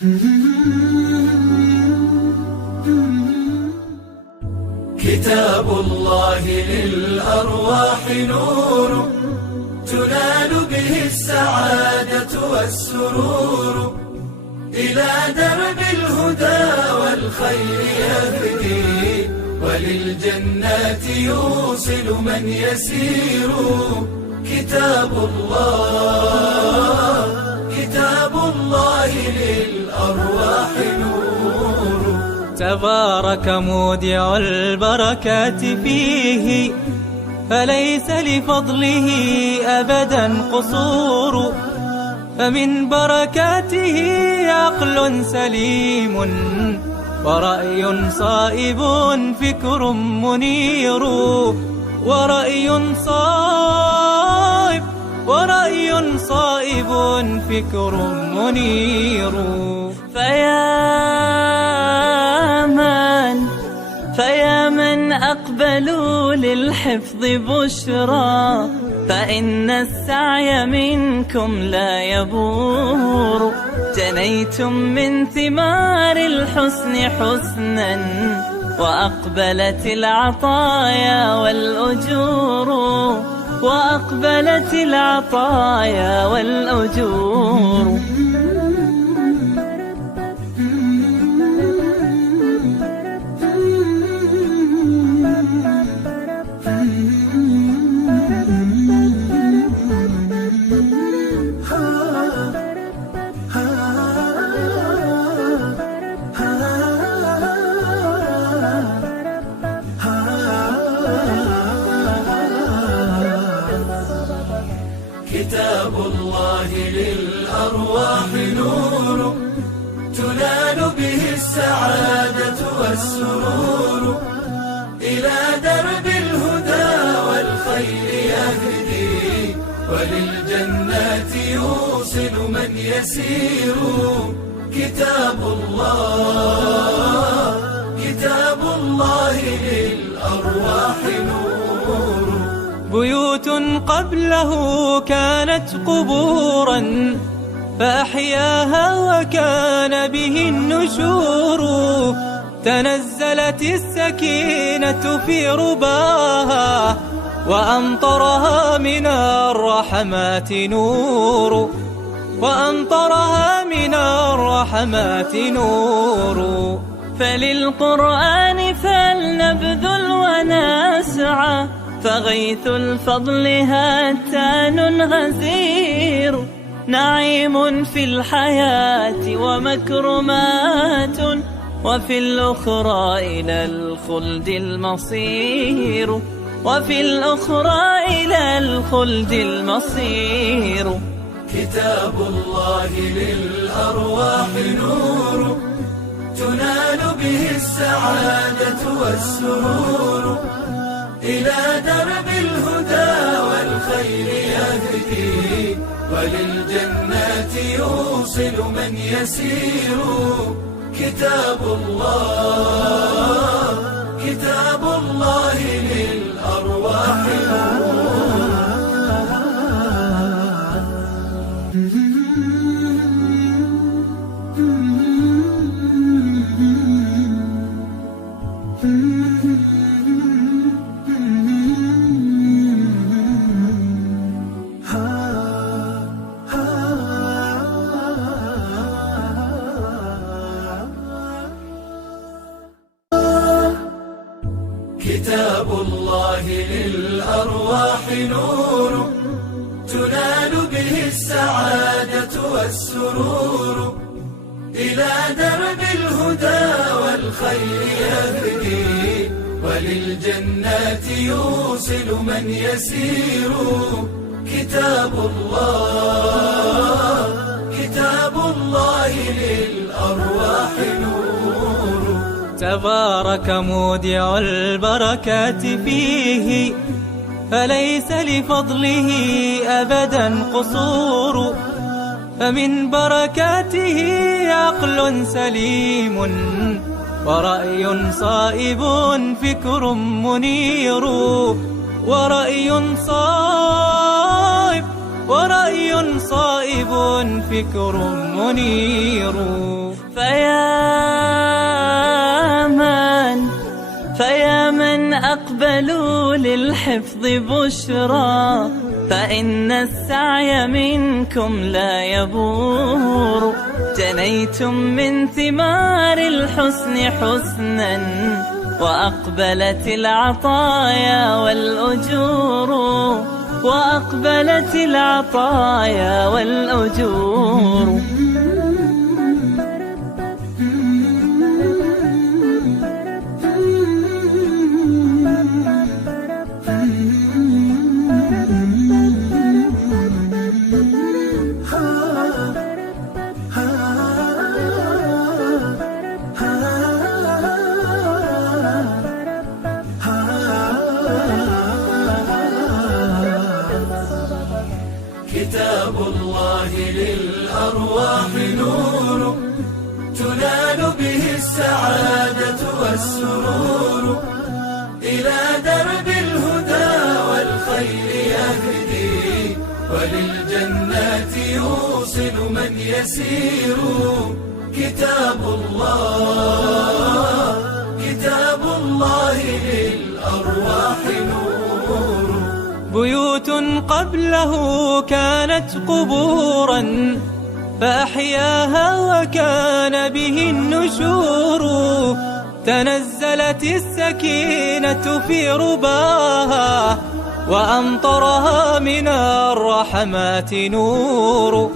كتاب الله للأرواح نور، تنال به السعادة والسرور، إلى درب الهدى والخير يهدي، وللجنات يوصل من يسير. كتاب الله للأرواح نور. تبارك مودع البركات فيه، فليس لفضله أبدا قصور. فمن بركاته عقل سليم، ورأي صائب فكر منير. ورأي صائب فكر منير. فيا من أقبلوا للحفظ بشرى، فإن السعي منكم لا يبور. جنيتم من ثمار الحسن حسنا، وأقبلت العطايا والأجور. كتاب الله للأرواح نور، تنال به السعادة والسرور، إلى درب الهدى والخير يهدي، وللجنات يوصل من يسير. كتاب الله للأرواح نور. بيوت قبله كانت قبورا، فأحياها وكان به النشور. تنزلت السكينة في رباها، وأمطرها من الرحمات نور. فللقرآن فلنبذل ونسعى، فغيث الفضل هاتان غزير. نعيم في الحياة ومكرمات، وفي الأخرى إلى الخلد المصير. كتاب الله للأرواح نور، تنال به السعادة والسرور، إلى درب الهدى والخير يهدي، وللجنات يوصل من يسير. كتاب الله للأرواح نور. كتاب الله للأرواح نور، تنال به السعادة والسرور، إلى درب الهدى والخير يهدي، وللجنات يوصل من يسير. كتاب الله للأرواح نور. تبارك مودع البركات فيه، فليس لفضله أبدا قصور. فمن بركاته عقل سليم، ورأي صائب فكر منير. ورأي صائب فكر منير. للحفظ بشرى، فإن السعي منكم لا يبور. جنيتم من ثمار الحسن حسنا، وأقبلت العطايا والأجور، وأقبلت العطايا والأجور. كتاب الله للأرواح نور، تنال به السعادة والسرور. إلى درب الهدى والخير يهدي، وللجنات يوصل من يسير. كتاب الله، كتاب الله للأرواح نور. بيوت قبله كانت قبورا، فأحياها وكان به النشور. تنزلت السكينة في رباها، وأمطرها من الرحمات نور.